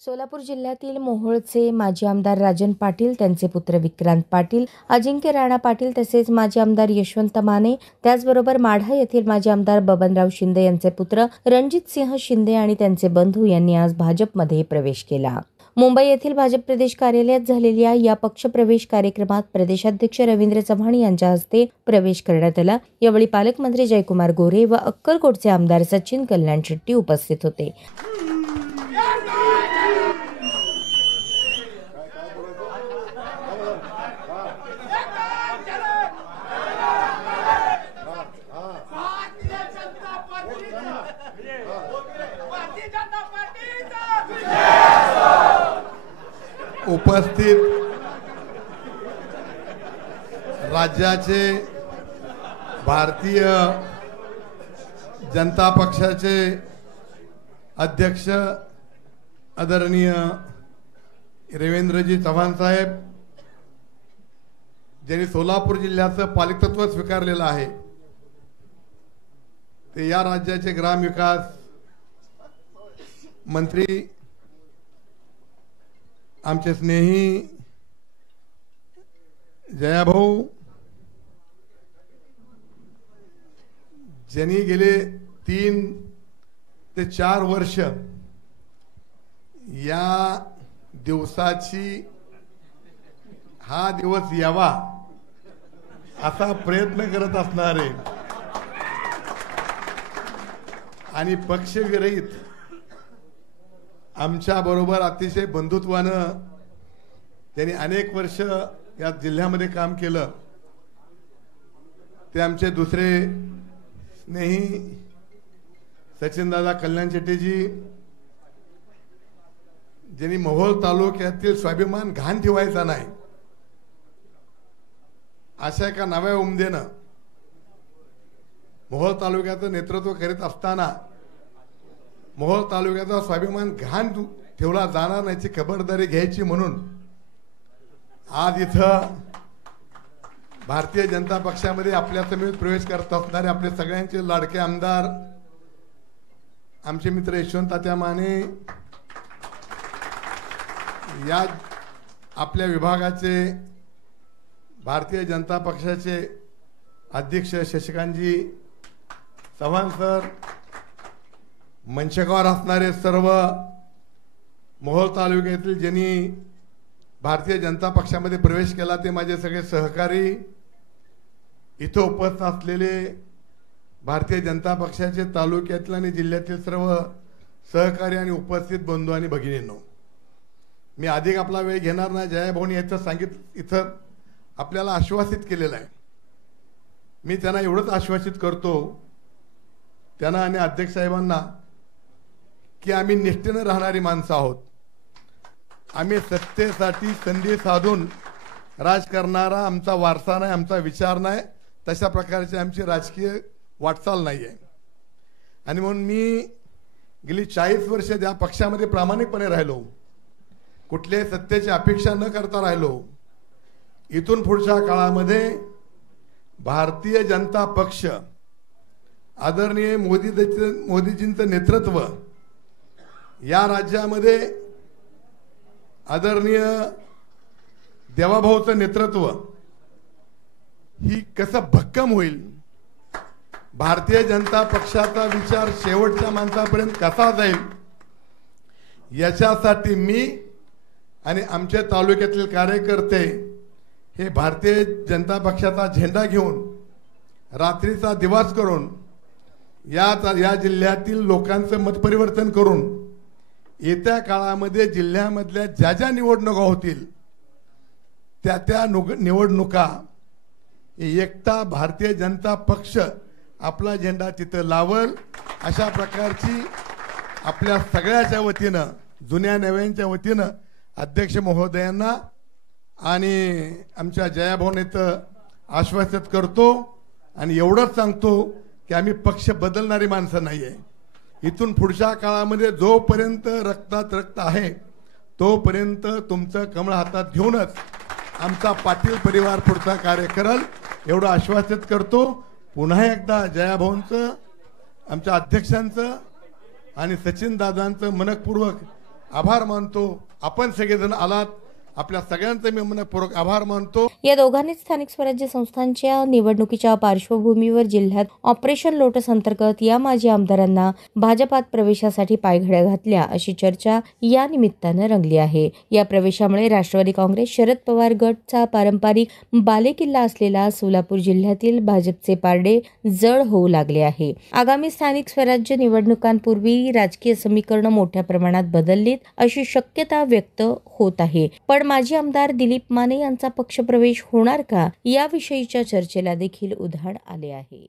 सोलापूर जिल्ह्यातील मोहोळचे माजी आमदार राजन पाटील, त्यांचे पुत्र विक्रांत पाटील, अजिंक्य राणा पाटील तसेच माजी आमदार यशवंत माने, त्याचबरोबर माढा येथील माजी आमदार बबनराव शिंदे यांचे पुत्र रणजित सिंह शिंदे आणि त्यांचे बंधू यांनी आज भाजपमध्ये प्रवेश केला. मुंबई येथील भाजप प्रदेश कार्यालयात झालेल्या या पक्षप्रवेश कार्यक्रमात प्रदेशाध्यक्ष रवींद्र चव्हाण यांच्या हस्ते प्रवेश करण्यात आला. यावेळी पालकमंत्री जयकुमार गोरे व अक्कलकोटचे आमदार सचिन कल्याण शेट्टी उपस्थित होते. उपस्थित राज्याचे भारतीय जनता पक्षाचे अध्यक्ष आदरणीय रवींद्रजी चव्हाण साहेब, ज्यांनी सोलापूर जिल्ह्याचं पालकत्व स्वीकारलेलं आहे, ते या राज्याचे ग्रामविकास मंत्री आमचे स्नेही जयाभाऊ, ज्यांनी गेले 3 ते 4 वर्ष या दिवसाची हा दिवस यावा असा प्रयत्न करत असणारे आणि पक्षविरहित आमच्या बरोबर अतिशय बंधुत्वानं त्यांनी अनेक वर्ष या जिल्ह्यामध्ये काम केलं, ते आमचे दुसरे स्नेही सचिनदादा कल्याण शेट्टीजी, ज्यांनी मोहोळ तालुक्यातील स्वाभिमान घाण ठेवायचा नाही अशा एका नव्या उमदेनं मोहोळ तालुक्याचं नेतृत्व करीत असताना मोहोळ तालुक्याचा स्वाभिमान घाण ठेवला जाणार नाहीची खबरदारी घ्यायची म्हणून आज इथं भारतीय जनता पक्षामध्ये आपल्या समेत प्रवेश करत असणारे आपले सगळ्यांचे लाडके आमदार आमचे मित्र यशवंत तात्या माने, या आपल्या विभागाचे भारतीय जनता पक्षाचे अध्यक्ष शशिकांतजी चव्हाण सर, मंचकावर असणारे सर्व मोहोळ तालुक्यातील ज्यांनी भारतीय जनता पक्षामध्ये प्रवेश केला ते माझे सगळे सहकारी, इथं उपस्थित असलेले भारतीय जनता पक्षाचे तालुक्यातील आणि जिल्ह्यातील सर्व सहकारी आणि उपस्थित बंधू आणि भगिनींनो, मी अधिक आपला वेळ घेणार नाही. जयाभाऊनी याचं इथं आपल्याला आश्वासित केलेलं आहे. मी त्यांना एवढंच आश्वासित करतो, त्यांना आणि अध्यक्ष साहेबांना, की आम्ही निष्ठेनं राहणारी माणसं आहोत. आम्ही सत्तेसाठी संधी साधून राज करणारा आमचा वारसा नाही, आमचा विचार नाही, तशा प्रकारची आमची राजकीय वाटचाल नाही आहे. आणि म्हणून मी गेली 40 वर्ष त्या पक्षामध्ये प्रामाणिकपणे राहिलो, कुठल्याही सत्तेची अपेक्षा न करता राहिलो. इथून पुढच्या काळामध्ये भारतीय जनता पक्ष आदरणीय मोदीजींचं नेतृत्व या राज्यामध्ये, आदरणीय देवाभाऊचं नेतृत्व ही कसं भक्कम होईल, भारतीय जनता पक्षाचा विचार शेवटच्या माणसापर्यंत कसा जाईल, याच्यासाठी मी आणि आमच्या तालुक्यातील कार्यकर्ते हे भारतीय जनता पक्षाचा झेंडा घेऊन रात्रीचा दिवस करून या जिल्ह्यातील लोकांचं मतपरिवर्तन करून येत्या काळामध्ये जिल्ह्यामधल्या ज्या ज्या निवडणुका होतील त्या निवडणुका एकटा भारतीय जनता पक्ष आपला झेंडा तिथं लावल, अशा प्रकारची आपल्या सगळ्याच्या वतीनं, जुन्या नव्यांच्या वतीनं अध्यक्ष महोदयांना आणि आमच्या जयाभाऊने तर आश्वासित करतो. आणि एवढंच सांगतो की आम्ही पक्ष बदलणारी माणसं नाही आहे. इथून पुढच्या काळामध्ये जोपर्यंत रक्तात रक्त आहे तोपर्यंत तुमचं कमळ हातात घेऊनच आमचा पाटील परिवार पुढचा कार्य करेल एवढं आश्वासित करतो. पुन्हा एकदा जयाभाऊंचं, आमच्या अध्यक्षांचं आणि सचिन दादांचं मनपूर्वक आभार मानतो. आपण सगळेजण आलात, आपल्या सगळ्यांचे मी मनपूर्वक आभार मानतो. या दोघांनीच स्थानिक स्वराज्य संस्थांच्या निवडणुकीच्या पार्श्वभूमीवर जिल्ह्यात ऑपरेशन लोटस अंतर्गत या माजी आमदारांना भाजपात प्रवेशासाठी पायघड्या घातल्या अशी चर्चा या निमित्तानं रंगली आहे. या प्रवेशामुळे राष्ट्रवादी काँग्रेस शरद पवार गटचा पारंपरिक बालेकिल्ला असलेला सोलापूर जिल्ह्यातील भाजपचे पारडे जड होऊ लागले आहे. आगामी स्थानिक स्वराज्य निवडणुकांपूर्वी राजकीय समीकरणं मोठ्या प्रमाणात बदललीत अशी शक्यता व्यक्त होत आहे. पण माजी आमदार दिलीप माने यांचा पक्षप्रवेश होणार का याविषयीच्या चर्चेला देखील उधाण आले आहे.